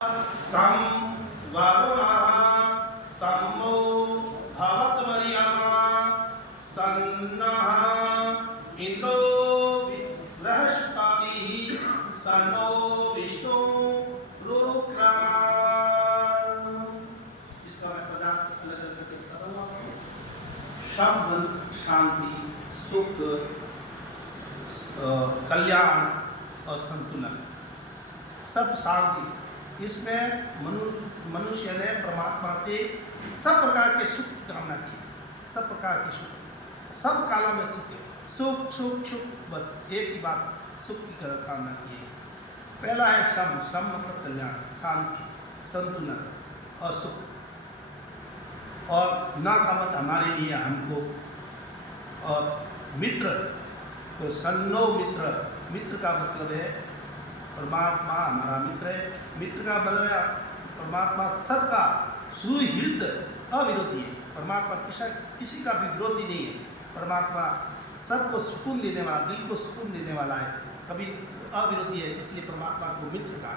सं वरुणः सम्मो भवत्मर्यमा सन्नः इंद्रो बृहस्पतिः सन्नो विष्णु रुक्रम। इसका मैं पदार्थ अलग अलग करके बताऊंगा। शब्द शांति, सुख, कल्याण और संतुलन, सब शांति। इसमें मनुष्य ने परमात्मा से सब प्रकार के सुख की कामना की, सब प्रकार के सुख, सब कालों में सुख, सुख सुख सुख, बस एक ही बात, सुख की कामना की है। पहला है श्रम, श्रम मतलब कल्याण, शांति, संतुलन और सुख। और ना का मत हमारे लिए, हमको। और मित्र, तो सन्नो मित्र, मित्र का मतलब है परमात्मा हमारा मित्र है। मित्र का मतलब है परमात्मा सबका सुहृद अविरोधी है। परमात्मा किसी का भी विरोधी नहीं है। परमात्मा सबको सुकून देने वाला, दिल को सुकून देने वाला है, कभी अविरोधी है, इसलिए परमात्मा को मित्र कहा।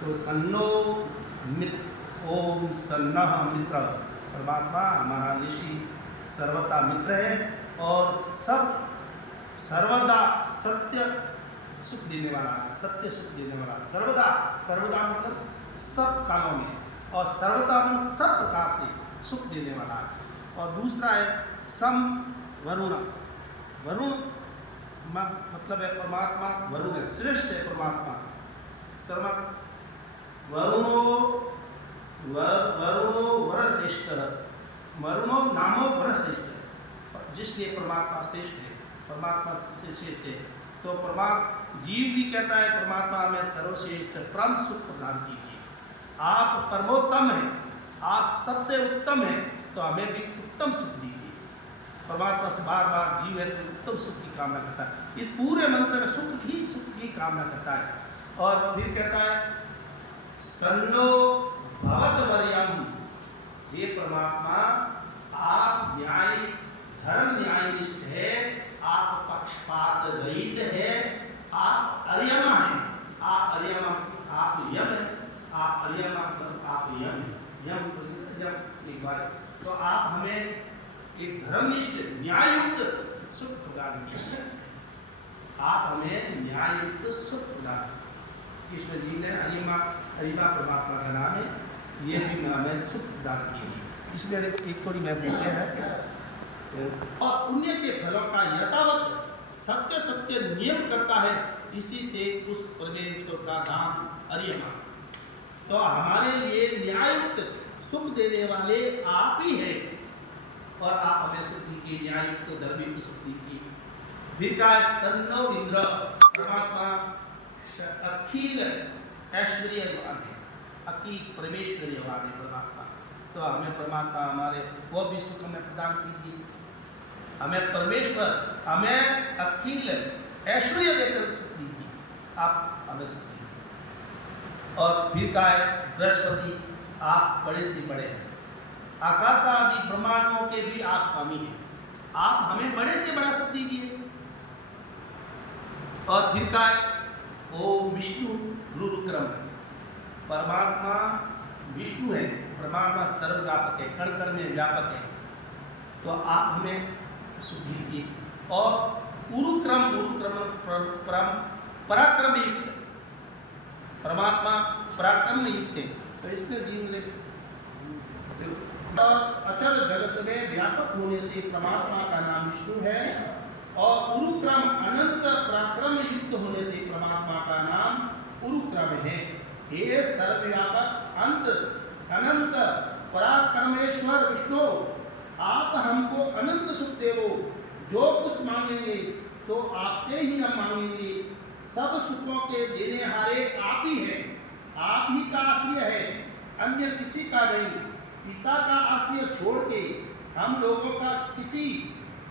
तो सन्नो मित्र, ओम सन्नः मित्र, परमात्मा हमारा ऋषि सर्वदा मित्र है और सब सर्वदा सत्य सुख देने वाला, सत्य सुख देने वाला, सर्वदा, सर्वदा मतलब सब कालों में, और सर्वदा मतलब सब प्रकार से सुख देने वाला है। और दूसरा है सम वरुण, वरुण मतलब है परमात्मा वरुण है, श्रेष्ठ है परमात्मा। सर्व वरुणो वरुणो वरश्रेष्ठ, वरुणो नामो वरश्रेष्ठ, जिसलिए परमात्मा श्रेष्ठ है, परमात्मा से श्रेष्ठ है। तो परमात्मा जीव भी कहता है परमात्मा हमें सर्वश्रेष्ठ परम सुख प्रदान कीजिए। आप परमोत्तम हैं, आप सबसे उत्तम हैं, तो हमें भी उत्तम सुख दीजिए। परमात्मा से बार बार जीव है तो उत्तम सुख की कामना करता है। इस पूरे मंत्र में सुख की कामना करता है। और फिर कहता है सन्नो भवत्वर्यम, हे परमात्मा आप न्याय धर्म न्यायनिष्ठ है, आप पक्षपात रहित है, आप अर्यमा हैं, आप अर्यमा, आप यम है, आप अर्यमा आप यम है, यम एक बार। तो आप हमें एक धर्मनिष्ठ न्याययुक्त सुख प्रदान कीजिए, आप हमें न्याययुक्त सुख प्रदान कीजिए। कृष्ण जी ने अर्यमा, अर्यमा परमात्मा का नाम है, यह भी हमें सुख प्रदान कीजिए। इसमें एक थोड़ी मैं बोलते हैं। और पुण्य के फलों का यथावत सत्य सत्य नियम करता है, इसी से उस परमेश्वर का नाम अर्यमा। तो हमारे लिए न्याययुक्त सुख देने वाले आप ही हैं, और आप हमें सुख दीजिए, न्याययुक्त धर्मयुक्त सुख दीजिए। फिर का सन्नो इंद्र, परमात्मा अखिल ऐश्वर्यवान है, अखिल परमेश्वर्यवान है परमात्मा। तो हमें परमात्मा हमारे वो भी सुख हमें प्रदान कीजिए, हमें परमेश्वर हमें अखिल ऐश्वर्य देकर सुख दीजिए, आप हमें सुख दीजिए। और फिर का है बृहस्पति, आप बड़े से बड़े हैं, आकाश आदि ब्रह्मांडों के भी आप स्वामी हैं, आप हमें बड़े से बड़ा सुख दीजिए। और फिर का है ओम विष्णु रुक्रम, परमात्मा विष्णु है, परमात्मा सर्वव्यापक है, कण कण में व्यापक है, तो आप हमें सुख दीजिए। और उरुक्रम, उरुक्रम पराक्रम युक्त, परमात्मा पराक्रम युक्त है। तो इसमें जीव अचल जगत में व्यापक होने से परमात्मा का नाम विष्णु है, और उरुक्रम अनंत पराक्रम युक्त होने से परमात्मा का नाम उरुक्रम है। हे सर्वव्यापक अनंत पराक्रमेश्वर विष्णु, आप हमको अनंत सुख देवो, जो कुछ मांगेंगे सो आपसे ही हम मांगेंगे। सब सुखों के देने हारे आप ही हैं, आप ही का आश्रय है, अन्य किसी का नहीं। पिता का आश्रय छोड़ के हम लोगों का किसी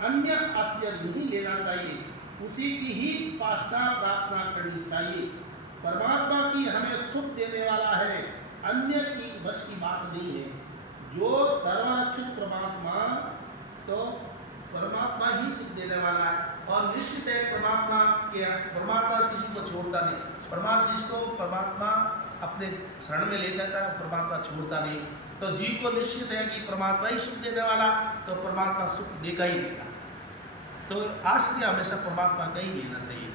अन्य आश्रय नहीं लेना चाहिए, उसी की ही उपासना प्रार्थना करनी चाहिए। परमात्मा की हमें सुख देने वाला है, अन्य की बस की बात नहीं है। जो सर्वरक्षक परमात्मा, तो परमात्मा ही सुख देने वाला है, और निश्चित है परमात्मा किसी को छोड़ता नहीं। परमात्मा अपने शरण में ले लेता है, परमात्मा छोड़ता नहीं। तो जीव को निश्चित है कि परमात्मा ही सुख देने वाला, तो परमात्मा सुख देगा ही देगा। तो आश्रय हमेशा परमात्मा का ही लेना चाहिए।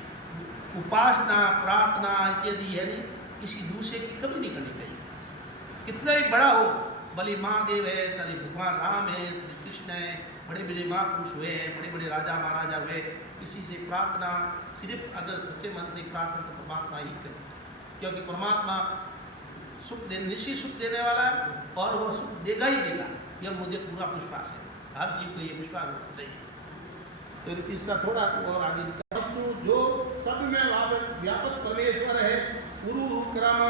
उपासना प्रार्थना इत्यादि है नहीं, किसी दूसरे की कभी नहीं करनी चाहिए। कितना ही बड़ा हो, भले महादेव है, चाहे भगवान राम है, श्री कृष्ण है, बड़े बड़े महापुरुष हुए हैं, बड़े बड़े राजा महाराजा हुए, किसी से प्रार्थना सिर्फ अगर सच्चे मन से प्रार्थना तो परमात्मा ही करता है। क्योंकि परमात्मा सुख दे निश्चित सुख देने वाला है और वो सुख देगा ही देगा, यह मुझे पूरा विश्वास है। हर जीव को ये विश्वास होना चाहिए। तो इसका थोड़ा और आगे विष्णु जो सब में व्यापक परमेश्वर है, गुरु क्रम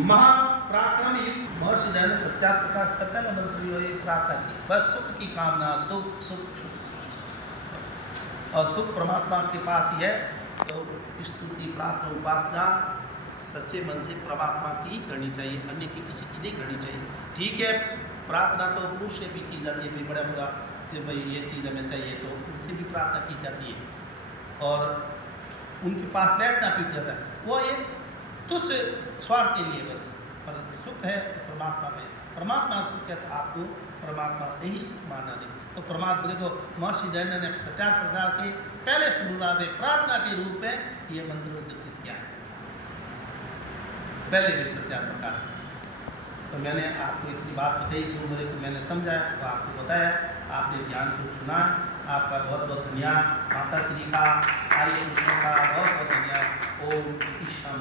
महापराक्रम युक्त महर्षि दयानंद सत्यार्थ प्रकाश का पहला मंत्र ये प्रार्थना की, बस सुख की कामना, सुख सुख सुख और सुख परमात्मा के पास ही है। तो स्तुति प्रार्थना उपासना सच्चे मन से परमात्मा की ही करनी चाहिए, अन्य की किसी की नहीं करनी चाहिए। ठीक है, प्रार्थना तो पुरुष से भी की जाती है, भाई बड़ा बड़ा कि भाई ये चीज़ हमें चाहिए, तो उनसे भी प्रार्थना की जाती है और उनके पास बैठना भी जाता है, वो एक तुच्छ स्वार्थ के लिए बस। पर सुख है तो परमात्मा में, परमात्मा सुख है तो आपको परमात्मा से ही सुख मानना चाहिए। तो परमात्मा देखो महर्षि दयानंद ने सत्यार्थ प्रसाद के पहले श्लोक में प्रार्थना के रूप में ये मंत्र उद्धृत किया है, पहले भी सत्यार्थ प्रकाश में। तो मैंने आपको इतनी बात बताई, जो मेरे को मैंने समझा वो आपको बताया, आपने ज्ञान को सुना, आपका बहुत बहुत धन्यवाद। माता श्री का, आर्य कृष्ण का बहुत बहुत धन्यवाद। ओम इति शम।